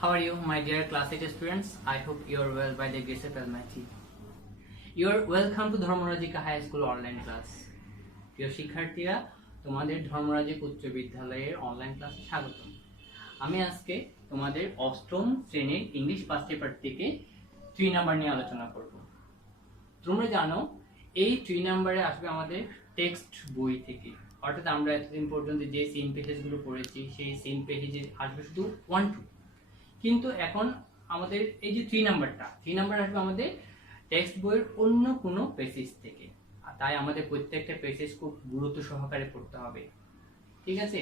How are you, my dear class 8 students? I hope you are well by the grace of Almighty. You are welcome to Dharmarajika high school online class. প্রিয় শিক্ষার্থীরা, তোমাদের ধর্মরাজিক উচ্চ বিদ্যালয়ের online ক্লাসে স্বাগতম। আমি আজকে তোমাদের অষ্টম শ্রেণীর ইংলিশ পাস পেপার থেকে 3 নাম্বার নিয়ে আলোচনা করব। তোমরা জানো এই 3 নাম্বারে আসবে আমাদের টেক্সট বই থেকে, অর্থাৎ আমরা এতদিন পর্যন্ত যে সেম পেজগুলো পড়েছি সেই সেম পেজে আসবে শুধু 1-2, কিন্তু এখন আমাদের এই যে 3 নাম্বার আসবে আমাদের টেক্সট বইয়ের অন্য কোনো পেজেস থেকে। তাই আমাদের প্রত্যেকটা পেজেস খুব গুরুত্ব সহকারে পড়তে হবে, ঠিক আছে?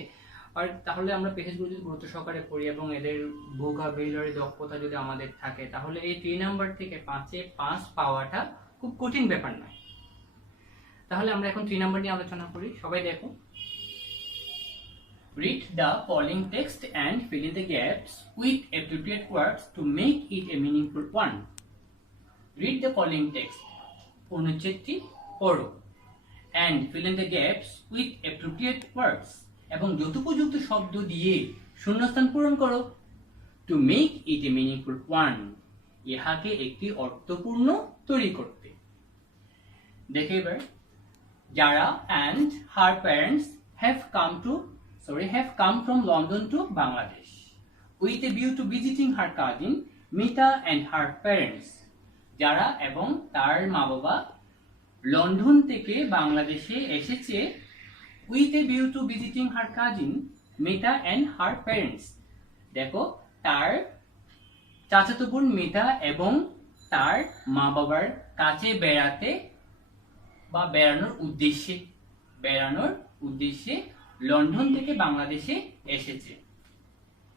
আর তাহলে আমরা পেজগুলো যদি গুরুত্ব সহকারে পড়ি এবং এদের ভোকাবুলারি দক্ষতা যদি আমাদের থাকে, তাহলে এই 3 নাম্বার থেকে 5-এ 5 পাওয়াটা খুব কঠিন ব্যাপার নয়। তাহলে আমরা এখন 3 নাম্বার নিয়ে আলোচনা করি। সবাই দেখো, read the following text and fill in the gaps with appropriate words to make it a meaningful one. Read the following text, অনুচ্ছেদটি পড়ো, and fill in the gaps with appropriate words, এবং যথোপযুক্ত শব্দ দিয়ে শূন্যস্থান পূরণ করো, to make it a meaningful one, ইহাকে একটি অর্থপূর্ণ তৈরি করতে। দেখে এবার, যারা and her parents have come from London to Bangladesh with a view to visiting her cousin Mita and her parents. যারা এবং তার মা বাবা লন্ডন থেকে বাংলাদেশে এসেছে with a view to visiting her cousin Mita and her parents. দেখো, তার চাচাতো বোন মিতা এবং তার মা বাবার কাছে বেড়াতে বা বেড়ানোর উদ্দেশ্যে লন্ডন থেকে বাংলাদেশে এসেছে।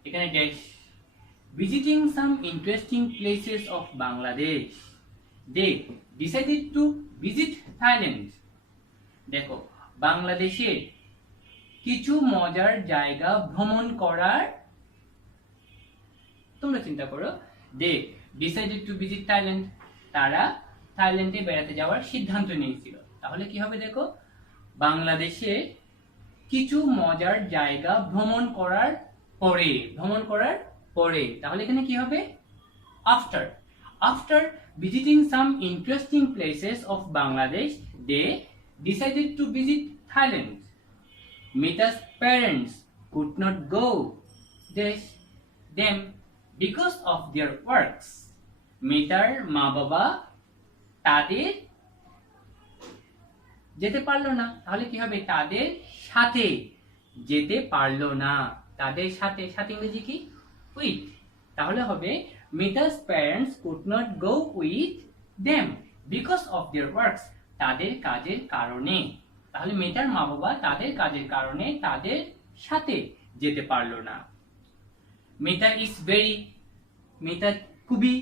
এখানে dash, visiting some interesting places of Bangladesh, they decided to visit Thailand. দেখো, বাংলাদেশে কিছু মজার জায়গা ভ্রমণ করার, তোমরা চিন্তা করো, they decided to visit Thailand, তারা থাইল্যান্ডে বেড়াতে যাওয়ার সিদ্ধান্ত নিয়েছিল। তাহলে কি হবে দেখো, বাংলাদেশে কিছু মজার জায়গা ভ্রমণ করার পরে, তাহলে এখানে কি হবে, after visiting some interesting places of Bangladesh they decided to visit Thailand. Mita's parents could not go them because of their works. মিতার মা বাবা তাদের যেতে পারলো না, তাহলে কি হবে, তাদের সাথে যেতে পারলো না, তাদের সাথে ইংরেজি কি, উইথ। তাহলে হবে মিতা's parents could not go with them because of their works, তাদের কাজের কারণে। তাহলে মিতার মা বাবা তাদের কাজের কারণে তাদের সাথে যেতে পারলো না। মিতা খুবই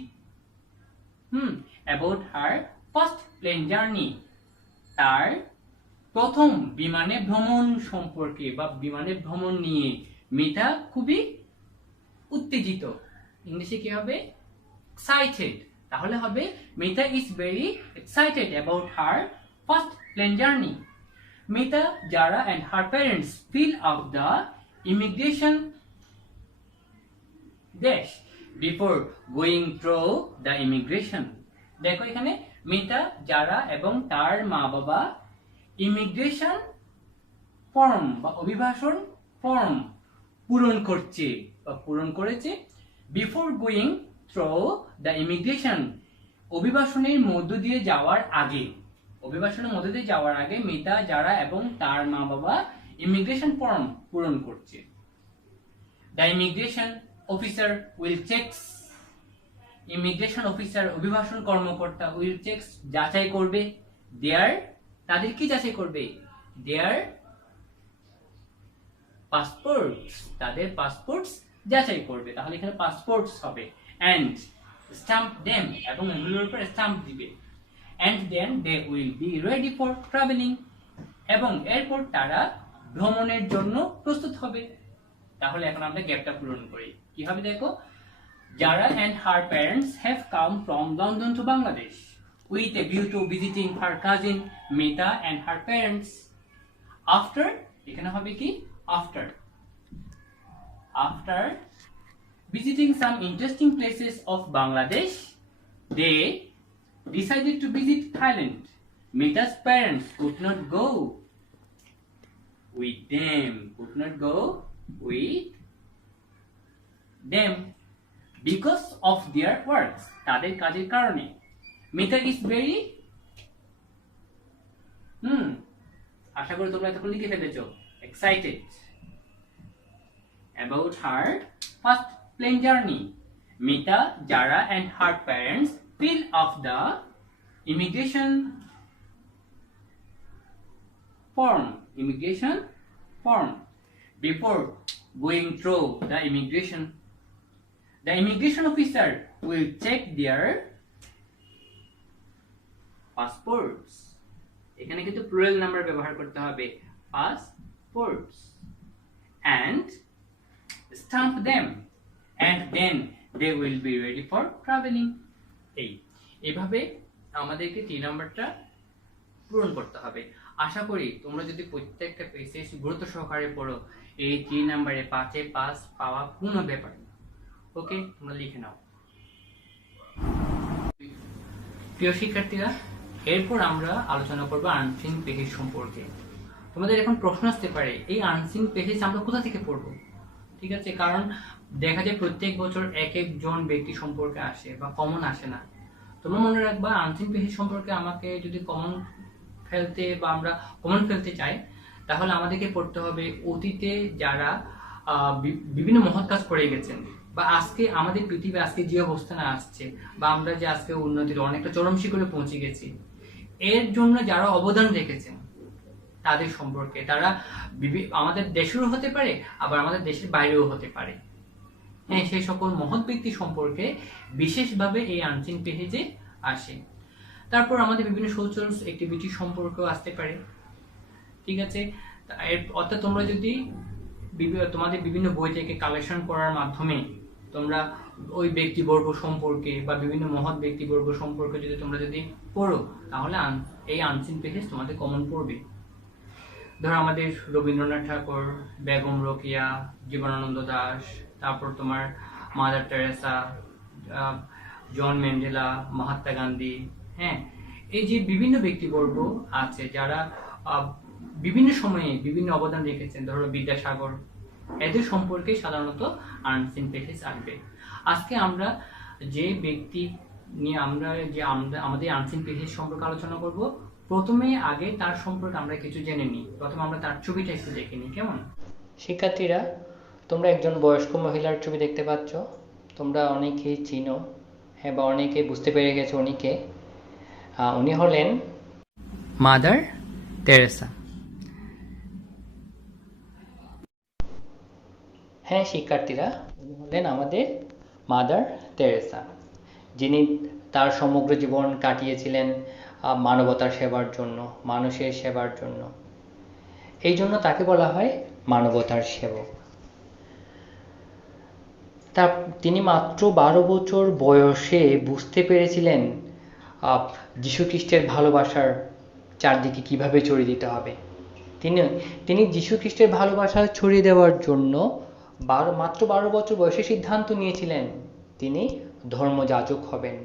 about her first plane journey, তার প্রথম বিমানে ভ্রমণ সম্পর্কে বা বিমানে ভ্রমণ নিয়ে মিতা খুবই উত্তেজিত। ইংলিশে কি হবে, এক্সাইটেড। তাহলে হবে Mita is very excited about her first plane journey. Mita, যারা and her parents fill out the immigration dash before going through the immigration. দেখো, এখানে মিতা, যারা এবং তার মা বাবা ইমিগ্রেশন ফর্ম বা অভিবাসন ফর্ম পূরণ করেছে before going through the immigration, অভিবাসনের মধ্য দিয়ে যাওয়ার আগে মিতা, যারা এবং তার মা বাবা ইমিগ্রেশন ফর্ম পূরণ করছে। The immigration officer will checks, immigration officer অভিবাসন কর্মকর্তা উইল চেকস যাচাই করবে, তাদের কি যাচাই করবে, দেয়ার পাসপোর্টস, তাদের পাসপোর্টস যাচাই করবে। তাহলে এখানে পাসপোর্টস হবে, এন্ড স্ট্যাম্প দেম, এবং এগুলোর উপর স্ট্যাম্প দিবে, and then they will be ready for travelling, এবং এরপর তারা ভ্রমণের জন্য প্রস্তুত হবে। তাহলে এখন আমরা গ্যাপটা পূরণ করি, কি হবে দেখো, যারা and her parents have come from London to Bangladesh with a view to visiting her cousin Mita and her parents. After, এখানে হবে কি, after Visiting some interesting places of Bangladesh, they decided to visit Thailand. Mita's parents could not go with them, because of their works, তাদের কাজের কারণে। Mita is very আশা করি তোমরা এতক্ষণ লিখে ফেলেছো, excited about her first plane journey. Mita, Jara and her parents fill off the immigration form before going through the immigration officer will check their passports. এখানে কিন্তু প্লুরাল নাম্বার ব্যবহার করতে হবে, passports, and stamp them, and then they will be ready for traveling. এইভাবে আমাদেরকে 3 নাম্বারটা পূরণ করতে হবে। আশা করি তোমরা যদি প্রত্যেকটা পেজে গুরুত্ব সহকারে পড়ো, এই 3 নাম্বারে 5-এ 5 পাওয়া কোনো ব্যাপার না। ওকে, তোমরা লিখে নাও। প্রিয় শিক্ষার্থীরা, এরপর আমরা আলোচনা করব আনসিন পেজেস সম্পর্কে। তোমাদের এখন প্রশ্ন আসতে পারে, এই আনসিন পেজেস আমরা কোথা থেকে পড়ব? ঠিক আছে, কারণ দেখা যায় প্রত্যেক বছর এক একজন ব্যক্তি সম্পর্কে আসে বা কমন আসে না। তোমরা মনে রাখবা, আনসিন পেজেস সম্পর্কে আমাকে যদি কমন ফেলতে চাই, তাহলে আমাদেরকে পড়তে হবে অতীতে যারা বিভিন্ন মহৎ কাজ করে গেছেন, বা আজকে আমাদের পৃথিবী আজকে যে অবস্থানে আসছে, বা আমরা যে আজকে উন্নতির অনেকটা চরম শিখরে পৌঁছে গেছি, এর জন্য যারা অবদান রেখেছেন তাদের সম্পর্কে। তারা আমাদের দেশেরও হতে পারে, আবার আমাদের দেশের বাইরেও হতে পারে। হ্যাঁ, সেই সকল মহৎ ব্যক্তি সম্পর্কে বিশেষভাবে এই আনসিন পেজে আসে। তারপর আমাদের বিভিন্ন সোশ্যাল অ্যাক্টিভিটি সম্পর্কেও আসতে পারে। ঠিক আছে, অর্থাৎ তোমরা যদি তোমাদের বিভিন্ন বই থেকে কালেকশন করার মাধ্যমে তোমরা ওই ব্যক্তিবর্গ সম্পর্কে বা বিভিন্ন মহৎ ব্যক্তিবর্গ সম্পর্কে যদি পড়ো, তাহলে এই আনসিন পেজেস তোমাদের কমন পড়বে। ধরো আমাদের রবীন্দ্রনাথ ঠাকুর, বেগম রোকেয়া, জীবনানন্দ দাশ, তারপর তোমার মাদার টেরেসা, জন ম্যান্ডেলা, মহাত্মা গান্ধী। হ্যাঁ, এই যে বিভিন্ন ব্যক্তিবর্গ আছে যারা বিভিন্ন সময়ে বিভিন্ন অবদান রেখেছেন, ধরো বিদ্যাসাগর, এদের সম্পর্কে সাধারণত আনসিন পেজেস আসবে। আজকে আমরা যে ব্যক্তি নিয়ে আমাদের আনসিন পেজেস সম্পর্কে আলোচনা করব, প্রথমে আগে তার সম্পর্কে আমরা কিছু জেনে নিই। প্রথমে আমরা তার ছবিটা একটু দেখে নিই, কেমন? শিক্ষার্থীরা, তোমরা একজন বয়স্ক মহিলার ছবি দেখতে পাচ্ছ। তোমরা অনেকেই চিনো, হ্যাঁ, বা অনেকে বুঝতে পেরে গেছো উনি হলেন মাদার টেরেসা। হ্যাঁ শিক্ষার্থীরা, উনি হলেন আমাদের মাদার টেরেসা, যিনি তার সমগ্র জীবন কাটিয়েছিলেন মানবতার সেবার জন্য, মানুষের সেবার জন্য। এই জন্য তাকে বলা হয় মানবতার সেবক। তিনি মাত্র 12 বছর বয়সে বুঝতে পেরেছিলেন যীশু খ্রিস্টের ভালোবাসার চারদিকে কিভাবে ছড়িয়ে দিতে হবে। তিনি যীশু খ্রিস্টের ভালোবাসা ছড়িয়ে দেওয়ার জন্য মাত্র 12 বছর বয়সে সিদ্ধান্ত নিয়েছিলেন তিনি ধর্মযাজক হবেন,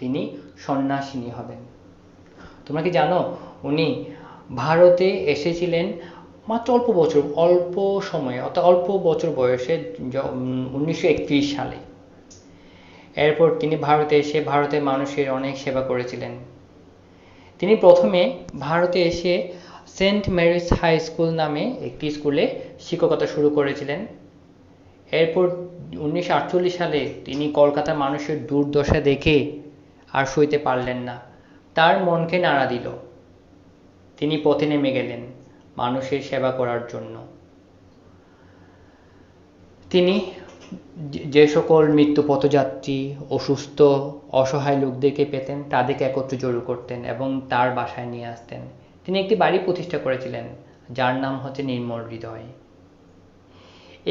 তিনি সন্ন্যাসিনী হবেন। তোমরা কি জানো, উনি ভারতে এসেছিলেন মাত্র অল্প সময়ে, অর্থাৎ অল্প বছর বয়সে, 1931 সালে। এরপর তিনি ভারতে এসে ভারতের মানুষের অনেক সেবা করেছিলেন। তিনি প্রথমে ভারতে এসে সেন্ট মেরিস হাই স্কুল নামে একটি স্কুলে শিক্ষকতা শুরু করেছিলেন। এরপর 1948 সালে তিনি কলকাতার মানুষের দুর্দশা দেখে আর সইতে পারলেন না, তার মনকে নাড়া দিল। তিনি পথে নেমে গেলেন মানুষের সেবা করার জন্য। তিনি যে সকল মৃত্যু পথযাত্রী, অসুস্থ, অসহায় লোকদেরকে পেতেন, তাদেরকে একত্রে জড়ো করতেন এবং তার বাসায় নিয়ে আসতেন। তিনি একটি বাড়ি প্রতিষ্ঠা করেছিলেন, যার নাম হচ্ছে নির্মল হৃদয়।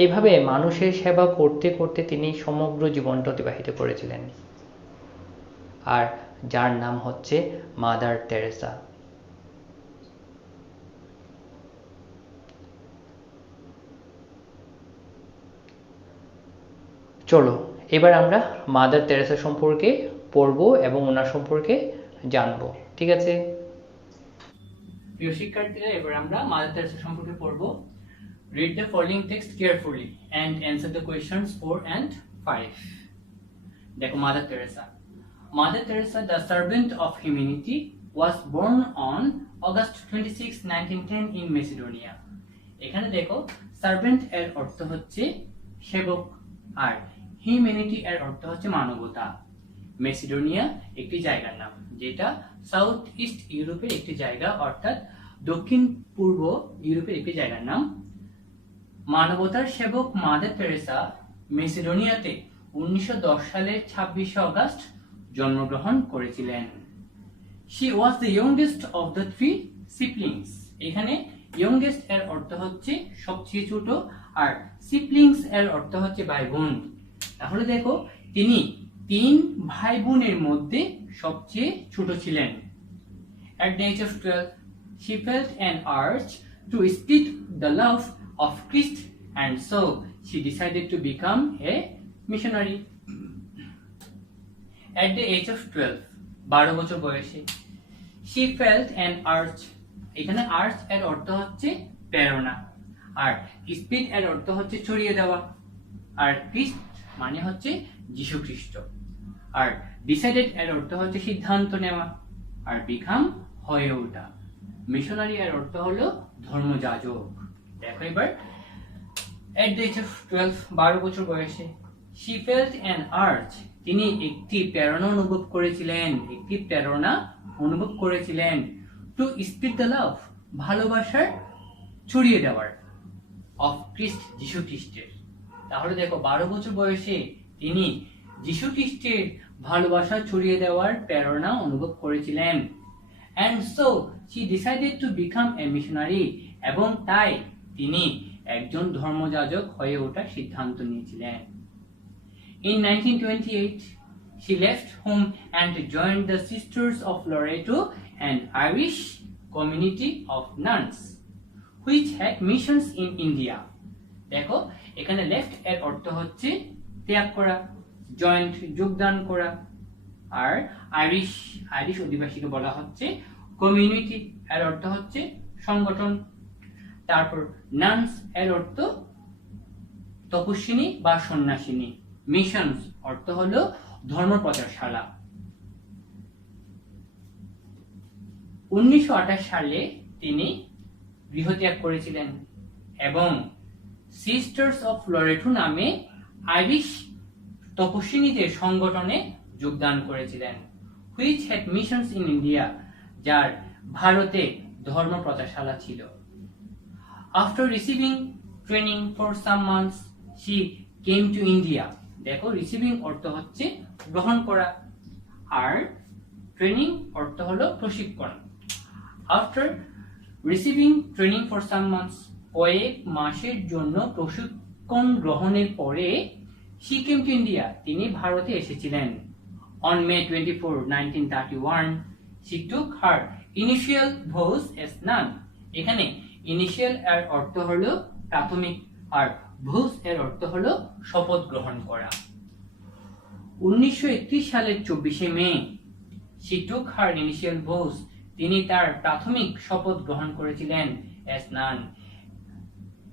এইভাবে মানুষের সেবা করতে করতে তিনি সমগ্র জীবনটা অতিবাহিত করেছিলেন, আর যার নাম হচ্ছে মাদার টেরেসা। চলো এবার আমরা মাদার তেরেসা সম্পর্কে পড়ব এবং ওনার সম্পর্কে জানবো, ঠিক আছে? প্রিয় শিক্ষার্থীরা, এবার আমরা মাদার তেরেসা সম্পর্কে পড়ব। Read the following text carefully and answer the questions 4 and 5. দেখো, Mother Teresa. Mother Teresa, the servant of humanity, was born on August 26, 1910 in Macedonia. এখানে দেখো, সার্ভেন্ট এর অর্থ হচ্ছে সেবক আর হিউম্যানিটি এর অর্থ হচ্ছে মানবতা। মেসিডোনিয়া একটি জায়গার নাম, যেটা সাউথ ইস্ট ইউরোপের একটি জায়গা, অর্থাৎ দক্ষিণ পূর্ব ইউরোপের একটি জায়গার নাম। মানবতার সেবক মাদার তেরেসা মেসিডোনিয়াতে 1910 সালের 26 আগস্ট জন্মগ্রহণ করেছিলেন। She was the youngest of the three siblings. এখানে youngest এর অর্থ হচ্ছে সবচেয়ে ছোট, আর siblings এর অর্থ হচ্ছে ভাই বোন। তাহলে দেখো, তিনি 3 ভাই বোনের মধ্যে সবচেয়ে ছোট ছিলেন। At the age of 12, she felt an urge to spread the love of Christ, and so she decided to become a missionary. At the age of 12, 12 বছর বয়সে, she felt an urge. এখানে urge এর অর্থ হচ্ছে প্রেরণা, আর spread এর অর্থ হচ্ছে ছড়িয়ে দেওয়া, আর খ্রিস্ট মানে হচ্ছে যীশু খ্রিস্ট, আর decided এর অর্থ হচ্ছে সিদ্ধান্ত নেওয়া, আর become হয়ে ওঠা। মিশনারি এর অর্থ হলো ধর্মযাজক। দেখো এবার, at the age of 12, 12 বছর বয়সে, she felt an urge. তিনি একটি প্রেরণা অনুভব করেছিলেন to spread the love, ভালোবাসার ছড়িয়ে দেওয়ার, of Christ, যীশু খ্রিস্টের। তাহলে দেখো, 12 বছর বয়সে তিনি যীশু খ্রিস্টের ভালোবাসা ছড়িয়ে দেওয়ার প্রেরণা অনুভব করেছিলেন। And so she decided to become a missionary. এবং তাই তিনি একজন ধর্মযাজক হয়ে ওঠার সিদ্ধান্ত নিয়েছিলেন। In 1928, she left home and joined the Sisters of Loreto, an Irish community of nuns, which had missions in India. দেখো, এখানে left এর অর্থ হচ্ছে ত্যাগ করা, joint যোগদান করা, আর আইরিশ অধিবাসীকে বলা হচ্ছে কমিউনিটি, এর অর্থ হচ্ছে সংগঠন। তারপর নানস এর অর্থ তপস্বিনী বা সন্ন্যাসিনী। মিশনস অর্থ হলো ধর্ম প্রচারশালা। 1928 সালে তিনি গৃহত্যাগ করেছিলেন এবং সিস্টার্স অফ লরেটো নামে আইরিশ তপস্বিনীদের সংগঠনে যোগদান করেছিলেন, which had missions in India, যার ভারতে ধর্ম প্রচারশালা ছিল। After receiving training for some months, she came to India. দেখো, রিসিভিং অর্থ হচ্ছে গ্রহণ করা, আর ট্রেনিং অর্থ হলো প্রশিক্ষণ। After receiving training for some months, কয়েক মাসের জন্য প্রশিক্ষণ গ্রহণের পরে, she came to India, তিনি ভারতে এসেছিলেন। On May 24, 1931, she took her initial vows as nun. এখানে ইনিশিয়াল এর অর্থ হলো প্রাথমিক, আর ভোজ এর অর্থ হলো শপথ গ্রহণ করা। 1931 সালের 24 মে, she took her initial vows, তিনি তার প্রাথমিক শপথ গ্রহণ করেছিলেন as nun,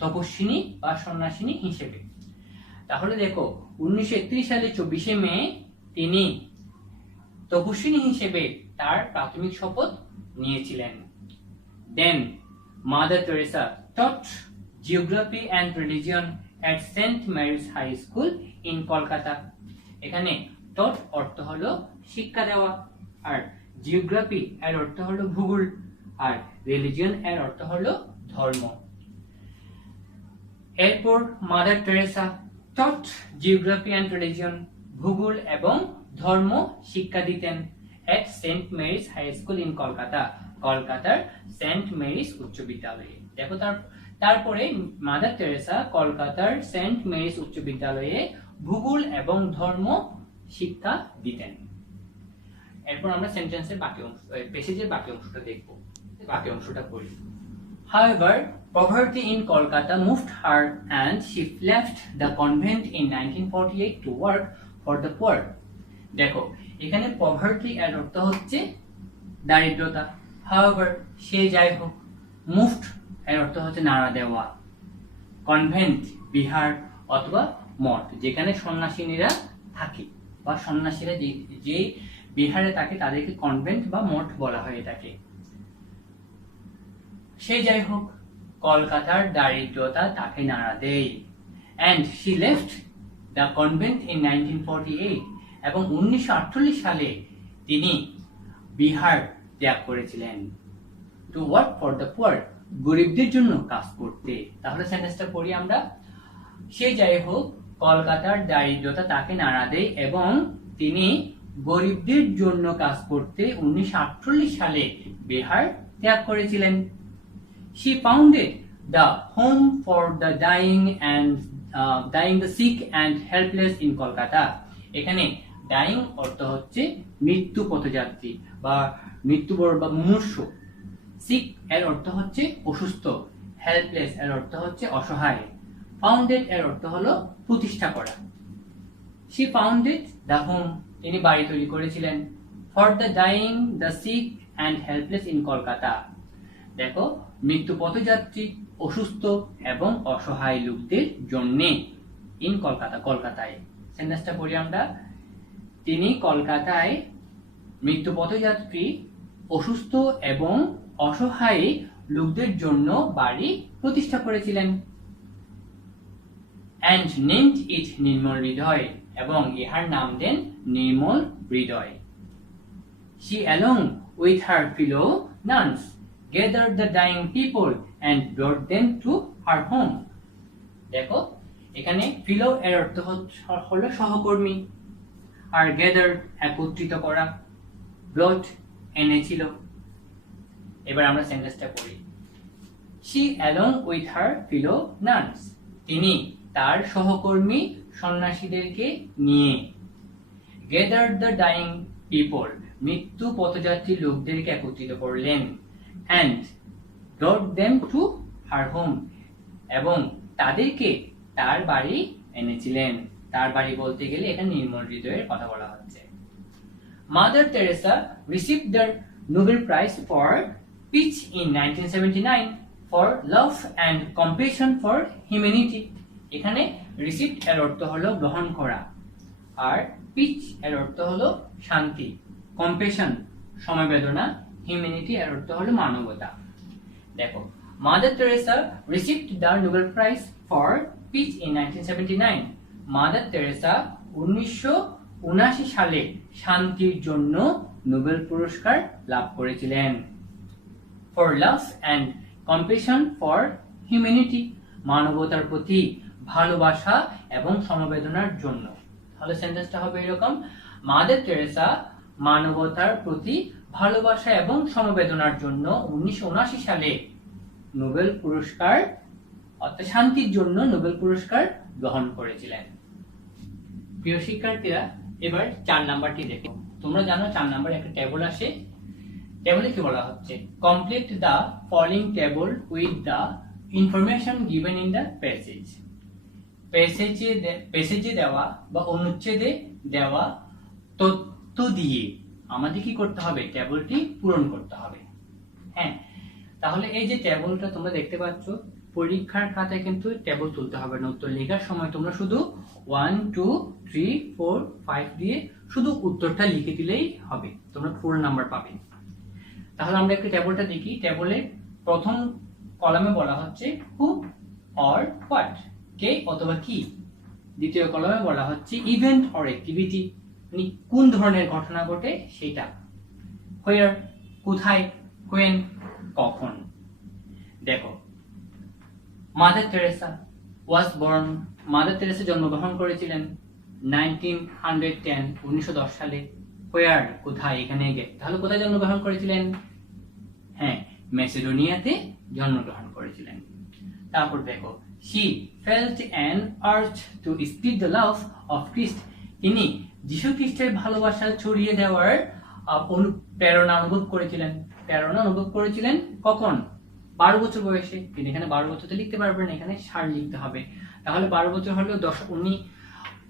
তপস্বিনী বা সন্ন্যাসিনী হিসেবে। তাহলে দেখো, 1931 সালের 24 মে তিনি তপস্বিনী হিসেবে তার প্রাথমিক শপথ নিয়েছিলেন। Then Mother Teresa taught geography and religion at St. Mary's High School in Kolkata. এখানে taught অর্থ হলো শিক্ষা দেওয়া, আর জিওগ্রাফি এর অর্থ হলো ভূগোল, আর রিলিজিয়ন এর অর্থ হলো ধর্ম। এরপর mother Teresa taught geography and religion, ভূগোল এবং ধর্ম শিক্ষা দিতেন at St. Mary's High School in Kolkata, কলকাতার সেন্ট মেরিস উচ্চ বিদ্যালয়ে। দেখো, তারপরে মাদার টেরেসা কলকাতার সেন্ট মেরিস উচ্চ বিদ্যালয়ে ভূগোল এবং ধর্ম শিক্ষা দিতেন। এরপর আমরা সেন্টেন্সের বাকি অংশ, প্যাসেজের বাকি অংশটা দেখব। বাকি অংশটা পড়ি। However, poverty in Kolkata moved her and she left the convent in 1948 to work for the poor. দেখো এখানে poverty এর অর্থ হচ্ছে দারিদ্রতা। However, সে যাই হোক, moved এর অর্থ হচ্ছে নাড়া দেওয়া। কনভেন্ট বিহার অথবা মঠ, যেখানে সন্ন্যাসিনীরা থাকে বা সন্ন্যাসীরা যে বিহারে থাকে তাদেরকে কনভেন্ট বা মঠ বলা হয়ে থাকে। সে যাই হোক, কলকাতার দারিদ্রতা তাকে নাড়া দেয়। And she left the convent in 1948, এবং 1948 সালে তিনি বিহার ত্যাগ করেছিলেন। To work for the poor, গরিবদের জন্য কাজ করতে। তাহলে সেন্টেন্সটা পড়ি আমরা। সে যাই হোক, কলকাতার দারিদ্রতা তাকে নাড়া দেয় এবং তিনি গরিবদের জন্য কাজ করতে 1948 সালে বিহার ত্যাগ করেছিলেন। She founded the Home for the Dying, the Sick and Helpless in Kolkata. এখানে dying অর্থ হচ্ছে মৃত্যু পথযাত্রী বা মৃত্যুবরণ বা মুমূর্ষু। sick এর অর্থ হচ্ছে অসুস্থ, helpless এর অর্থ হচ্ছে অসহায়, founded এর অর্থ হলো প্রতিষ্ঠা করা। She founded the home, তিনি বাড়ি তৈরি করেছিলেন, for the dying, the sick and helpless in Kolkata. দেখো মৃত্যু পথযাত্রী, অসুস্থ এবং অসহায় লোকদের জন্য ইন কলকাতা, কলকাতায়। সেন্টেন্সটা পড়ি আমরা। তিনি কলকাতায় মৃত্যু পথযাত্রী, অসুস্থ এবং অসহায় লোকদের জন্য বাড়ি প্রতিষ্ঠা করেছিলেন। and named it নির্মল হৃদয়, এবং ইহার নাম দেন নির্মল হৃদয়। She along with her fellow nuns gathered the dying people and brought them to her home. দেখো এখানে ফিলো এর অর্থ হলো সহকর্মী, আর গ্যাদার একত্রিত করা, ব্রট এনেছিল। এবার আমরা সেন্টেন্সটা পড়ি। She along with her fellow nuns, তিনি তার সহকর্মী সন্ন্যাসীদেরকে নিয়ে, gathered the dying people, মৃত্যু পথযাত্রী লোকদেরকে একত্রিত করলেন, and brought them to her home, এবং তাদেরকে তার বাড়ি এনেছিলেন। তার বাড়ি বলতে গেলে এখানে নির্মল হৃদয়ের কথা বলা হচ্ছে। Mother Teresa received the Nobel Prize for Peace in 1979 for love and compassion for humanity. এখানে রিসিভড এর অর্থ হলো গ্রহণ করা, আর পিচ এর অর্থ হলো শান্তি, কম্পেশন সমবেদনা, হিউম্যানিটি এর অর্থ হলো মানবতা। দেখো Mother Teresa received the Nobel prize for peace in 1979। Mother Teresa 1979 সালে শান্তির জন্য নোবেল পুরস্কার লাভ করেছিলেন। For love and compassion for humanity, মানবতার প্রতি ভালোবাসা এবং সমবেদনার জন্য। তাহলে সেন্টেন্সটা হবে এরকম, মাদার তেরেসা মানবতার প্রতি ভালোবাসা এবং সমবেদনার জন্য 1979 সালে নোবেল পুরস্কার অর্থাৎ শান্তির জন্য নোবেল পুরস্কার গ্রহণ করেছিলেন। প্রিয় শিক্ষার্থীরা, এবার 4 নাম্বারটি দেখো। তোমরা জানো 4 নাম্বার একটা টেবল আসে। টেবলে কি বলা হচ্ছে? Complete the following table with the information given in the passage. প্যাসেজে দেওয়া বা অনুচ্ছেদে দেওয়া তথ্য দিয়ে আমাদের কি করতে হবে? টেবলটি পূরণ করতে হবে। হ্যাঁ, তাহলে এই যে টেবলটা তোমরা দেখতে পাচ্ছ, পরীক্ষার খাতায় কিন্তু টেবল তুলতে হবে না। উত্তর লেখার সময় তোমরা শুধু 1 2 3 4 5 দিয়ে শুধু উত্তরটা লিখে দিলেই হবে, তোমরা ফুল নাম্বার পাবে। তাহলে আমরা একটু টেবলটা দেখি। টেবলে প্রথম কলামে বলা হচ্ছে হু অর হোয়াট, কে অথবা কি। দ্বিতীয় কলামে বলা হচ্ছে ইভেন্ট অর অ্যাক্টিভিটি, মানে কোন ধরনের ঘটনা ঘটে সেটা। হোয়ার, কোথায়। হোয়েন, কখন। দেখো Mother Teresa was born, mother Teresa জন্মগ্রহণ করেছিলেন 1910 সালে। হোয়ার, কোথায়, এখানে গে। তাহলে কোথায় জন্মগ্রহণ করেছিলেন? হ্যাঁ, ম্যাসেডোনিয়াতে জন্মগ্রহণ করেছিলেন। তারপর দেখো she felt an urge to spread the love of Christ, তিনি যীশু খ্রিস্টের ভালোবাসা ছড়িয়ে দেওয়ার প্রেরণা অনুভব করেছিলেন। প্রেরণা অনুভব করেছিলেন কখন? 12 বছর বয়সে, কিন্তু এখানে 12 বছর তো লিখতে পারবেন না, এখানে সাল লিখতে হবে। তাহলে 12 বছর হলেও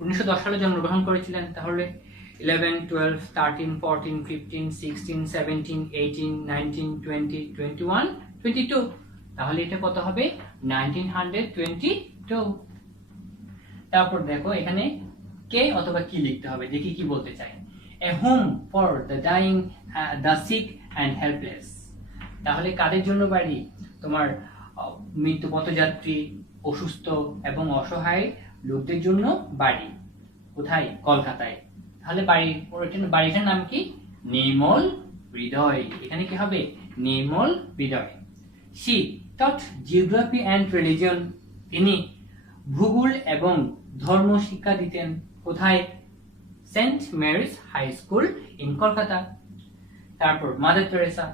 1910 সালে জন্মগ্রহণ করেছিলেন, তাহলে 11, 12, 13, 14, 15, 16, 17, 18, 19, 20, 21, 22, তাহলে এটা কত হবে? 1922। তারপর দেখো এখানে কে অথবা কি লিখতে হবে, দেখি কি বলতে চাই। A home for the dying, the sick and helpless, তাহলে কাদের জন্য বাড়ি? তোমার মৃত্যু পথযাত্রী, অসুস্থ এবং অসহায় লোকদের জন্য বাড়ি। কোথায়? কলকাতায়। তাহলে বাড়িটার নাম কি? নির্মল হৃদয়। এখানে কি হবে? নির্মল হৃদয়। She taught geography and religion, তিনি ভূগোল এবং ধর্ম শিক্ষা দিতেন। কোথায়? Saint Mary's high school in Kolkata. তারপর mother Teresa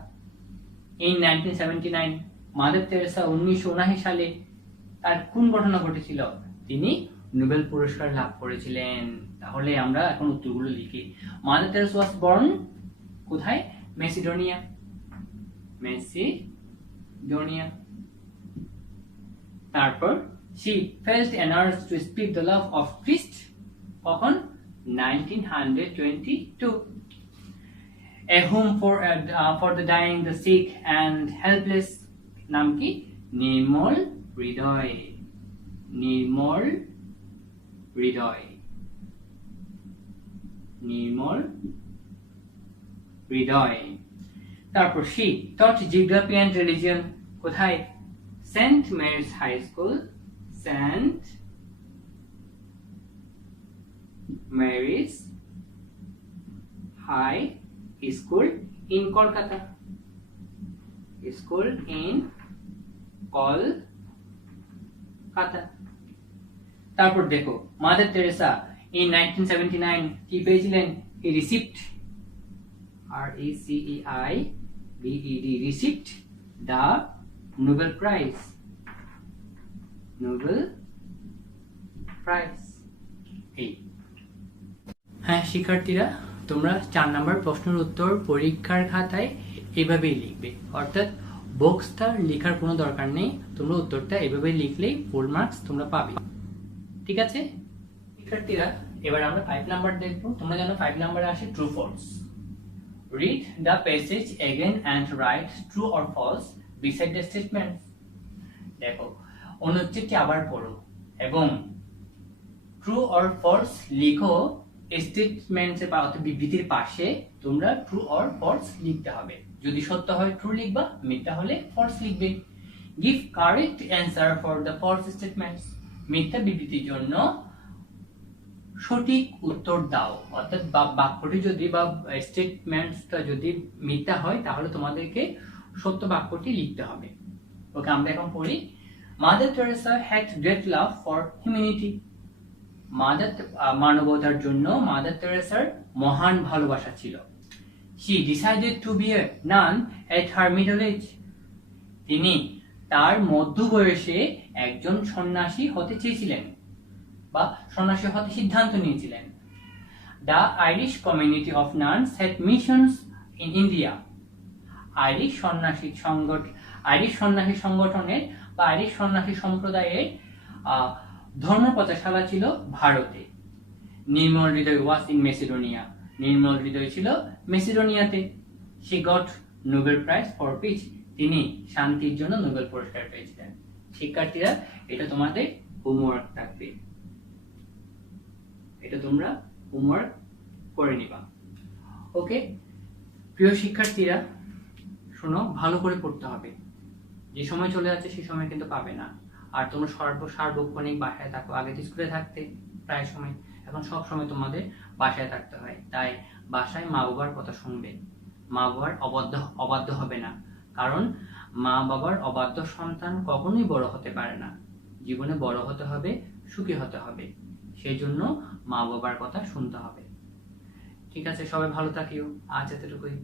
in 1979, mother Teresa 1979 সালে তার কোন ঘটনা ঘটেছিল? তিনি নোবেল পুরস্কার লাভ করেছিলেন। তাহলে আমরা এখন উত্তরগুলো লিখি। মাদার তেরেসা was born কোথায়? মেসিডোনিয়া। তারপর she felt an urge to speak the love of Christ, কখন? 1922। A home for the dying, the sick and helpless, নাম কি? নির্মল হৃদয়। নির্মল হৃদয়। নির্মল হৃদয়। তারপর she taught geography and religion, কোথায়? Saint Mary's high school, Saint Mary's high school in Kolkata. School in Kolkata. তারপর দেখো Mother Teresa in 1979 কি পেয়েছিলেন? he received, received the Nobel Prize। Nobel prize. এই হ্যাঁ শিক্ষার্থীরা, তোমরা 4 নম্বর প্রশ্নের উত্তর পরীক্ষার খাতায় এভাবেই লিখবে, অর্থাৎ বক্সটা লেখার কোনো দরকার নেই, তোমরা উত্তরটা এভাবে লিখলেই ফুল মার্কস তোমরা পাবে। ঠিক আছে শিক্ষার্থীরা, এবার আমরা 5 নাম্বার দেখব। তোমরা জানো 5 নম্বরে আসে true false. Read the passage again and write true or false beside the statements. দেখো অনুচ্ছেদটি আবার পড়ো এবং ট্রু অর ফলস লিখো স্টেটমেন্টস এর অর্থাৎ বিবৃতির পাশে তোমরা ট্রু অর ফলস লিখতে হবে। যদি সত্য হয় ট্রু লিখবা, মিথ্যা হলে ফলস লিখবে। Give correct answer for the false statements, মিথ্যা বিবৃতির জন্য সঠিক উত্তর দাও। অর্থাৎ বাক্যটি যদি বা স্টেটমেন্টসটা যদি মিথ্যা হয় তাহলে তোমাদেরকে সত্য বাক্যটি লিখতে হবে। ওকে, আমরা এখন পড়ি। Mother Teresa had great love for humanity. মানবতার জন্য মাদার তেরেসার মহান ভালোবাসা ছিল। She decided to be a nun at her middle age, তিনি তার মধ্য বয়সে একজন সন্ন্যাসী হতে চেয়েছিলেন বা সন্ন্যাসী হতে সিদ্ধান্ত নিয়েছিলেন। The Irish community of nuns had missions in India, Irish সন্ন্যাসী সংগঠনের বা আইরিশ সন্ন্যাসী সম্প্রদায়ের ধর্ম প্রচারশালা ছিল ভারতে। নির্মল হৃদয় ওয়াজ ইন মেসিডোনিয়া, নির্মল হৃদয় ছিল মেসিডোনিয়াতে। She got Nobel Prize for Peace, তিনি শান্তির জন্য নোবেল পুরস্কার পেয়েছিলেন। শিক্ষার্থীরা, এটা তোমাদের হোমওয়ার্ক থাকবে, এটা তোমরা হোমওয়ার্ক করে নিবা। ওকে প্রিয় শিক্ষার্থীরা, শোনো, ভালো করে পড়তে হবে। যে সময় চলে যাচ্ছে সে সময় কিন্তু পাবে না। আর তোমরা সার্বক্ষণিক বাসায় থাকো, আগে তো স্কুলে থাকতে প্রায় সময়, এখন সব সময় তোমাদের বাসায় থাকতে হয়। তাই বাসায় মা বাবার কথা শুনবে, মা বাবার অবাধ্য হবে না, কারণ মা বাবার অবাধ্য সন্তান কখনোই বড় হতে পারে না। জীবনে বড় হতে হবে, সুখী হতে হবে, সেই জন্য মা বাবার কথা শুনতে হবে। ঠিক আছে, সবাই ভালো থাকিও। আজ এতটুকুই।